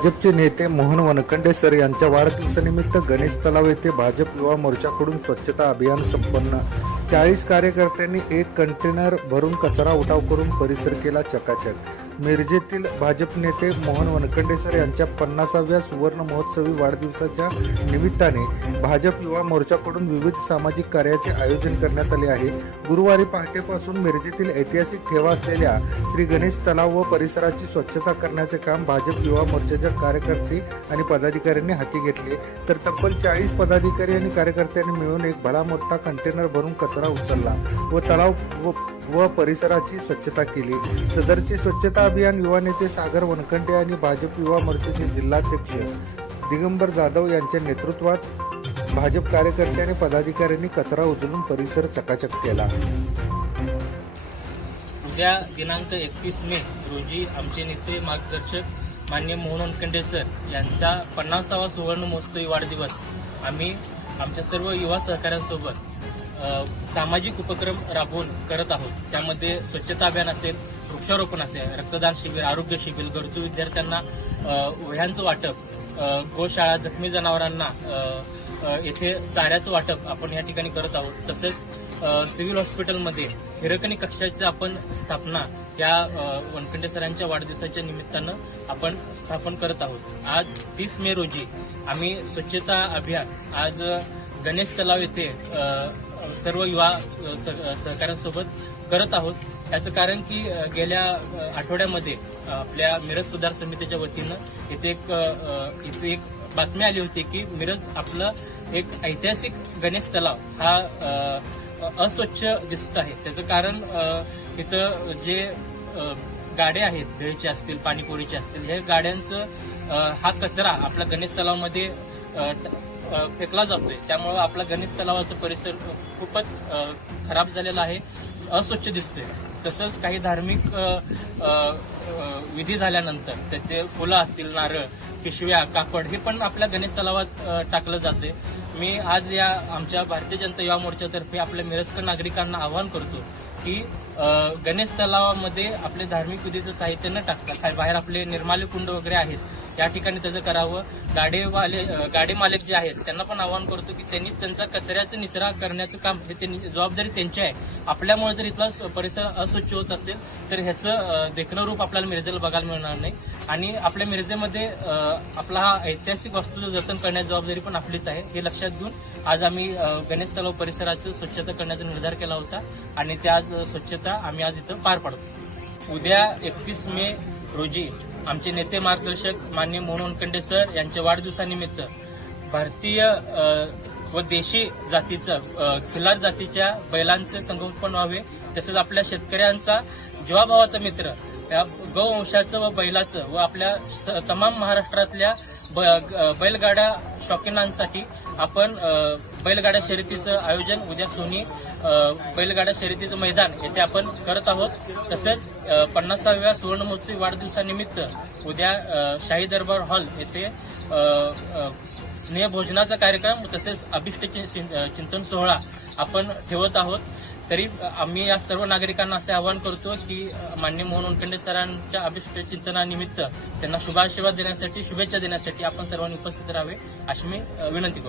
भाजपचे नेते मोहन वनखंडे सर यांच्या वाढदिवसानिमित्त गणेश तलाव येथे भाजप युवा मोर्चाकडून स्वच्छता अभियान संपन्न. चाळीस कार्यकर्त्यांनी एक कंटेनर भरून कचरा उठाव करून परिसर केला चकाचक. मिरजेतील भाजप नेते मोहन वनखंडे सर यांच्या पन्नासाव्या सुवर्ण महोत्सवी वाढदिवसाच्या निमित्ताने भाजप युवा मोर्चाकडून विविध सामाजिक कार्याचे आयोजन करण्यात आले आहे. गुरुवारी पहाटेपासून मिरजेतील ऐतिहासिक ठेवा असलेल्या श्री गणेश तलाव व परिसराची स्वच्छता करण्याचे काम भाजप युवा मोर्चाच्या कार्यकर्ते आणि पदाधिकाऱ्यांनी हाती घेतले. तर तब्बल चाळीस पदाधिकारी आणि कार्यकर्त्यांनी मिळून एक भला मोठा कंटेनर भरून कचरा उचलला व तलाव व व परिसराची स्वच्छता केली. सदरचे स्वच्छता अभियान युवा नेते सागर वनखंडे आणि भाजप युवा मोर्चाचे जिल्हाध्यक्ष दिगंबर जाधव यांच्या नेतृत्वात भाजप कार्यकर्ते आणि पदाधिकाऱ्यांनी कचरा उचलून परिसर चकाचक केला. उद्या दिनांक एकतीस मे रोजी आमचे नेते मार्गदर्शक मान्य मोहन वनखंडे सर यांचा पन्नासावा सुवर्ण महोत्सवी वाढदिवस. आम्ही आमच्या सर्व युवा सहकाऱ्यांसोबत सामाजिक उपक्रम राबवून करत आहोत. त्यामध्ये स्वच्छता अभियान असेल वृक्षारोपण असेल रक्तदान शिबिर आरोग्य शिबिर गरजू विद्यार्थ्यांना वह्यांचं वाटप गोशाळा जखमी जनावरांना येथे चाऱ्याचं वाटप आपण या ठिकाणी करत आहोत. तसेच सिव्हिल हॉस्पिटलमध्ये हिरकणी कक्षाची आपण स्थापना या वनखंडे सरांच्या वाढदिवसाच्या निमित्तानं आपण स्थापन करत आहोत. आज तीस मे रोजी आम्ही स्वच्छता अभियान आज गणेश तलाव येथे सर्व युवा सहकाऱ्यांसोबत करत आहोत. याचं कारण की गेल्या आठवड्यामध्ये आपल्या मिरज सुधार समितीच्या वतीनं इथे एक इथे एक बातमी आली होती की मिरज आपलं एक ऐतिहासिक गणेश तलाव हा अस्वच्छ दिसत आहे. त्याचं कारण इथं जे गाड्या आहेत भेळचे असतील पाणीपुरीचे असतील हे गाड्यांचं हा कचरा आपल्या गणेश तलावमध्ये फेकला जातोय. त्यामुळं आपला गणेश तलावाचा परिसर खूपच खराब झालेला आहे अस्वच्छ दिसतोय. तसंच काही धार्मिक विधी झाल्यानंतर त्याचे फुलं असतील नारळ पिशव्या कापड हे पण आपल्या गणेश तलावात टाकलं जाते मी आज या आमच्या भारतीय जनता युवा मोर्चातर्फे आपल्या मिरजकर नागरिकांना आवाहन करतो की गणेश तलावामध्ये आपले धार्मिक विधीचं साहित्य न टाकता बाहेर आपले निर्माल्य कुंड वगैरे आहेत या ठिकाणी त्याचं करावं. गाडेवाले अ, गाडी मालक जे आहेत त्यांना पण आवाहन करतो की त्यांनी त्यांचा कचऱ्याचं निचरा करण्याचं काम हे त्यांनी जबाबदारी त्यांची आहे. आपल्यामुळे जर इथला स- परिसर अस्वच्छ होत असेल तर ह्याचं देखणं रूप आपल्याला मिरजेला बघायला मिळणार नाही. आणि आपल्या मिरजेमध्ये आपला हा ऐतिहासिक वास्तूचं जतन करण्याची जबाबदारी पण आपलीच आहे. हे लक्षात घेऊन आज आम्ही गणेश तलाव परिसराचं स्वच्छता करण्याचा निर्धार केला होता. आणि त्या आज स्वच्छता आम्ही आज इथं पार पाडतो. उद्या एकतीस मे रोजी आमचे नेते मार्गदर्शक मान्य मोहन वनखंडे सर यांच्या वाढदिवसानिमित्त भारतीय व देशी जातीचं खिलार जातीच्या बैलांचे संगोपन व्हावे. तसंच आपल्या शेतकऱ्यांचा जीवाभावाचा मित्र या गौवंशाचं व बैलाचं व आपल्या स- तमाम महाराष्ट्रातल्या ब- ग- शौकीनांसाठी आपण बैलगाड्या शर्यतीचं आयोजन उद्या सोनी बैलगाड्या बैलगाडा शर्यतीचं मैदान येथे आपण करत आहोत. तसंच पन्नासाव्या सुवर्णमहोत्सवी वाढदिवसानिमित्त उद्या शाही दरबार हॉल येथे स्नेहभोजनाचा कार्यक्रम तसेच अभिष्ट चिंतन सोहळा आपण ठेवत आहोत. तरी आम्ही या सर्व नागरिकांना असे आवाहन करतो की मान्य मोहन उनखंडे सरांच्या अभिष्ट चिंतनानिमित्त त्यांना शुभाशीर्वाद देण्यासाठी शुभेच्छा देण्यासाठी आपण सर्वांनी उपस्थित राहावे अशी मी विनंती करतो.